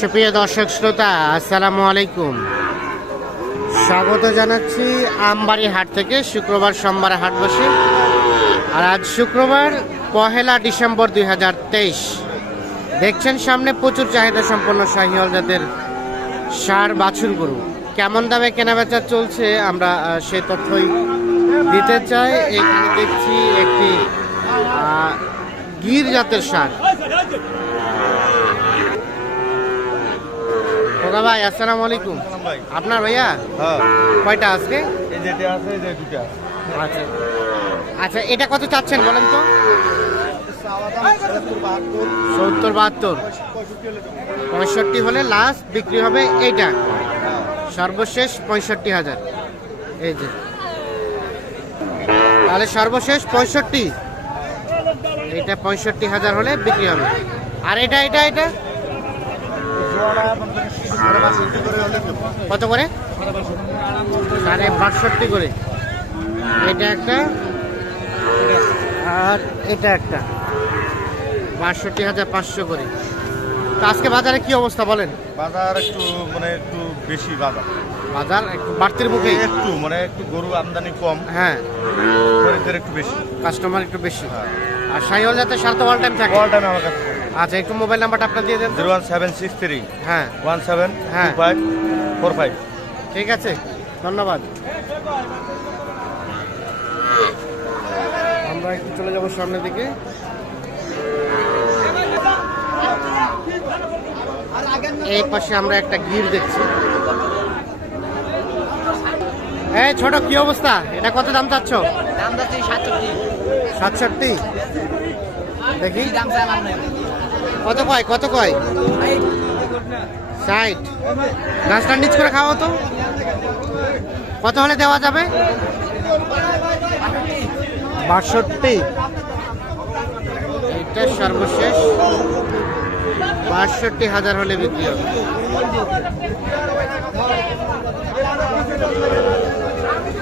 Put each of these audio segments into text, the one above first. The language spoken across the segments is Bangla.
সুপ্রিয় দর্শক শ্রোতা, আসসালামু আলাইকুম। স্বাগত জানাচ্ছি আমবাড়ি হাট থেকে, শুক্রবার সোমবারে হাট বসে। আর আজ শুক্রবার পহেলা ডিসেম্বর দুই হাজার তেইশ। দেখছেন সামনে প্রচুর চাহিদা সম্পন্ন শাহিওয়াল জাতের সার বাছুর গরু। কেমন দামে কেনাবেচা চলছে আমরা সেই তথ্যই দিতে চাই। এখানে দেখছি একটি গির জাতের সার। খোকা ভাই আসসালামু আলাইকুম। আপনার ভাইয়া? হ্যাঁ। কয়টা আজকে? আচ্ছা। আচ্ছা এটা কত চাচ্ছেন বলেন তো? সত্তর বাহাত্তর। পঁয়ষট্টি হলে লাস্ট বিক্রি হবে এইটা। সর্বশেষ পঁয়ষট্টি হাজার। এই যে। তাহলে সর্বশেষ পঁয়ষট্টি। এইটা পঁয়ষট্টি হাজার হলে বিক্রি হবে। আর এটা এটা এটা? কত করে? সাড়ে বাষট্টি করে। এটা একটা আর এটা একটা। বাষট্টি হাজার পাঁচশো করে। তো আজকে বাজারে কি অবস্থা বলেন? বাজার একটু মানে একটু বেশি বাজার। বাজার একটু বাড়তির মুখে একটু মানে একটু গরু আমদানি কম। হ্যাঁ। একটু বেশি। কাস্টমার একটু বেশি। আর সাইওয়াল যাতে সারতে অল টাইম থাকে? অল টাইম আমার কাছে আচ্ছা একটু মোবাইল নাম্বারটা আপনার দিয়ে দেন। Zero one seven six three. হ্যাঁ। ওয়ান সেভেন হ্যাঁ। Five four five. ঠিক আছে ধন্যবাদ। আমরা একটু চলে যাব সামনের দিকে। এই পাশে আমরা একটা গির দেখছি। এই ছোট কি অবস্থা? এটা কত দাম চাচ্ছ? দাম যাচ্ছে সাতষট্টি। সাতষট্টি? দেখি। দাম চাইলাম কত কয় কত কয়? ষাট। গাছটা নিচ করে খাওয়া তো। কত হলে দেওয়া যাবে? বাষট্টি। এটা সর্বশেষ। বাষট্টি হাজার হলে বিক্রি হবে।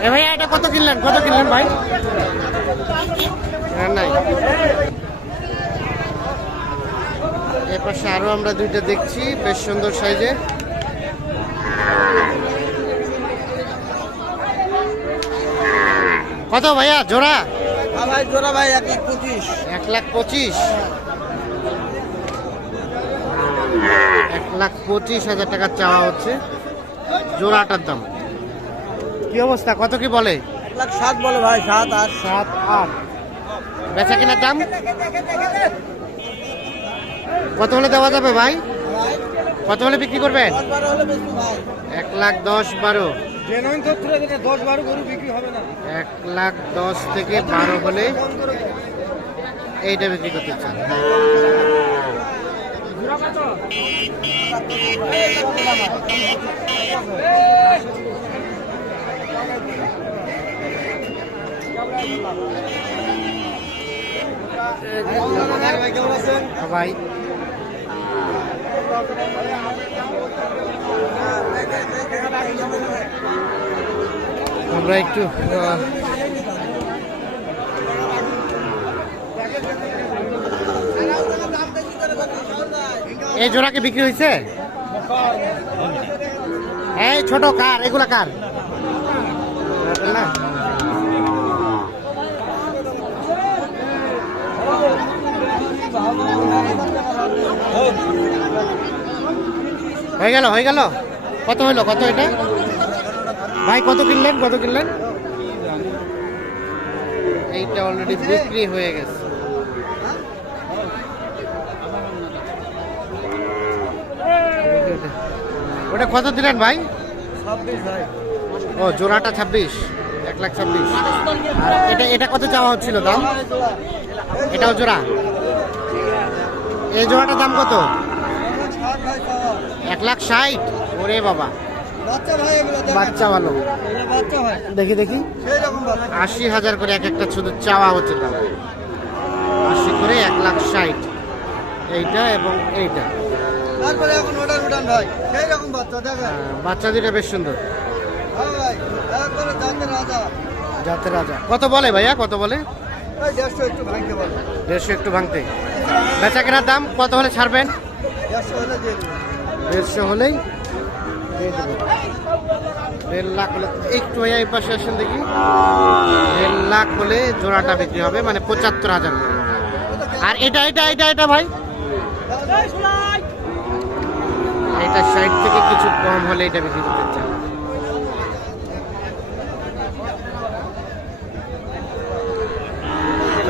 এ ভাইয়া এটা কত কিনলেন? কত কিনলেন ভাই? নাই এ পাশে আরও আমরা দুইটা দেখছি বেশ সুন্দর সাইজে। কত ভাইয়া জোড়া? হ্যাঁ ভাই জোড়া ভাই এক লাখ পঁচিশ। এক লাখ পঁচিশ? এক লাখ পঁচিশ হাজার টাকা চাওয়া হচ্ছে। জোড়াটার দাম। কি অবস্থা? কত কি বলে? এক লাখ সাত বলে ভাই সাত আট। সাত আট। বেচা কেনার দাম? কত হলে দেওয়া যাবে ভাই কত হলে বিক্রি করবেন এক লাখ দশ বারো জেনুইন তথ্য যেটা দশ বারো গরু বিক্রি হবে না এক লাখ দশ থেকে বারো হলে এইটা বিক্রি করতে চান ভাই আমরা একটু এই জোড়া কি বিক্রি হয়েছে? এই ছোট কার এগুলা কার? হয়ে গেল হয়ে গেল? কত হইল কত এটা? ভাই, কত কিনলেন কত কিনলেন? এইটা অলরেডি বিক্রি হয়ে গেছে। ওটা কত দিলেন ভাই? ও, জোড়াটা ছাব্বিশ, এক লাখ ছাব্বিশ। আর এটা এটা কত চাওয়া হচ্ছিল দাম? এটাও জোড়া। এই জোড়াটার দাম কত? এক লাখ ষাট। ওরে বাবা। বাচ্চা। ভালো। দেখি দেখি। সেই রকম আশি হাজার করে এক একটা শুধু চাওয়া হচ্ছে আশি করে এক লাখ ষাট। এইটা এবং এইটা। তারপরে এখন ওটার উঠান ভাই। সেই রকম বাচ্চা বাচ্চা দুটা বেশ সুন্দর। হ্যাঁ জাতের রাজা। কত বলে ভাইয়া? কত বলে? দেড়শো একটু ভাঙতে দেড়শো একটু ভাঙতে। বেচা কেনার দাম কত হলে ছাড়বেন? দেড়শো হলেই দেড় লাখ হলে একটু ভাইয়া এই পাশে আসেন দেখি। দেড় লাখ হলে জোড়াটা বিক্রি হবে মানে পঁচাত্তর হাজার। আর এটা এটা এটা এটা ভাই? এটা সাইড থেকে কিছু কম হলে এটা বিক্রি করতে চান।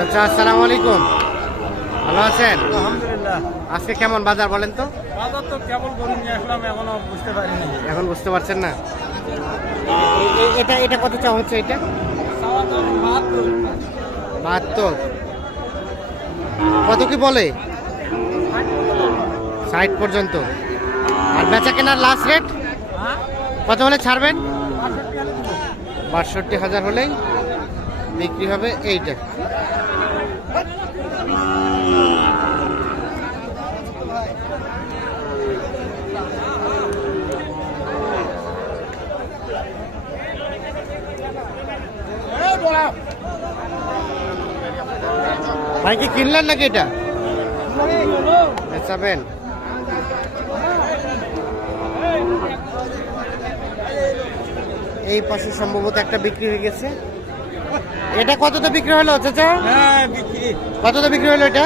আচ্ছা আসসালামু আলাইকুম। ভালো আছেন? আলহামদুলিল্লাহ। আজকে কেমন বাজার বলেন তো? বাজার তো কেবল গরু নিয়ে আসলাম এখনও বুঝতে পারিনি। এখন বুঝতে পারছেন না? এ- এটা এটা কত চাওয়া হচ্ছে এটা? বাহাত্তর। বাহাত্তর। কত কি বলে? ষাট পর্যন্ত। আর বেচা কেনার লাস্ট রেট কত হলে ছাড়বেন? বাষট্টি হাজার হলেই বিক্রি হবে এইটা। ভাই কি কিনলেন নাকি এটা? বেচাবেন এই পাশে সম্ভবত একটা বিক্রি হয়ে গেছে। এটা কততে বিক্রি হলো চাচা? হ্যাঁ বিক্রি। বিক্রি হলো এটা?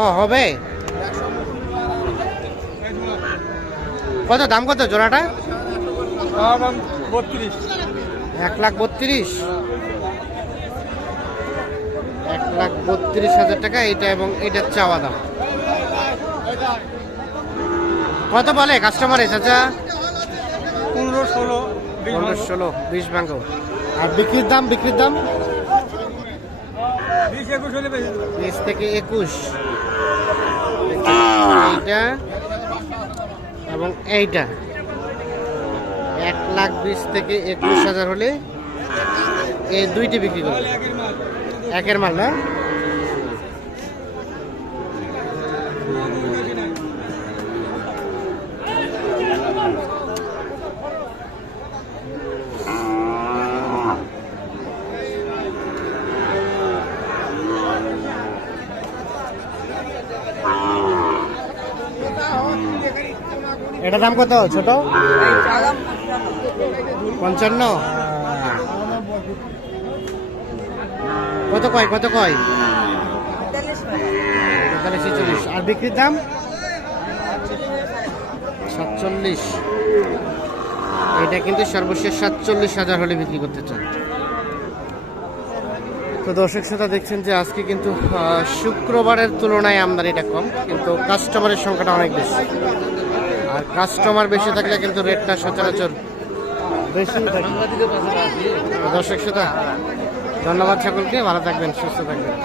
ও হবে। কত দাম কত জোড়াটা? বত্রিশ। এক লাখ বত্রিশ। এক লাখ বত্রিশ হাজার টাকা এটা এবং এটার চাওয়া দাম। কত বলে কাস্টমারে চাচা? পনেরো ষোলো পনেরো ষোলো বিশ ভাঙ্গ আর বিক্রির দাম বিক্রির দাম? বিশ থেকে একুশ। এইটা এবং এইটা। এক লাখ বিশ থেকে একুশ হাজার হলে এই দুইটি বিক্রি করবে। একের মাল না? এটা দাম কত? ছোট? পঞ্চান্ন? কত কয় কত কয়? তেতাল্লিশ, ছেচল্লিশ। আর বিক্রির দাম? সাতচল্লিশ। এটা কিন্তু সর্বশেষ সাতচল্লিশ হাজার হলে বিক্রি করতে চান তো দর্শক শ্রোতা দেখছেন যে আজকে কিন্তু শুক্রবারের তুলনায় আমদানিটা কম, কিন্তু কাস্টমারের সংখ্যাটা অনেক বেশি। আর কাস্টমার বেশি থাকলে কিন্তু রেটটা সচরাচর বেশি দর্শক শ্রোতা ধন্যবাদ সকলকে ভালো থাকবেন সুস্থ থাকবেন।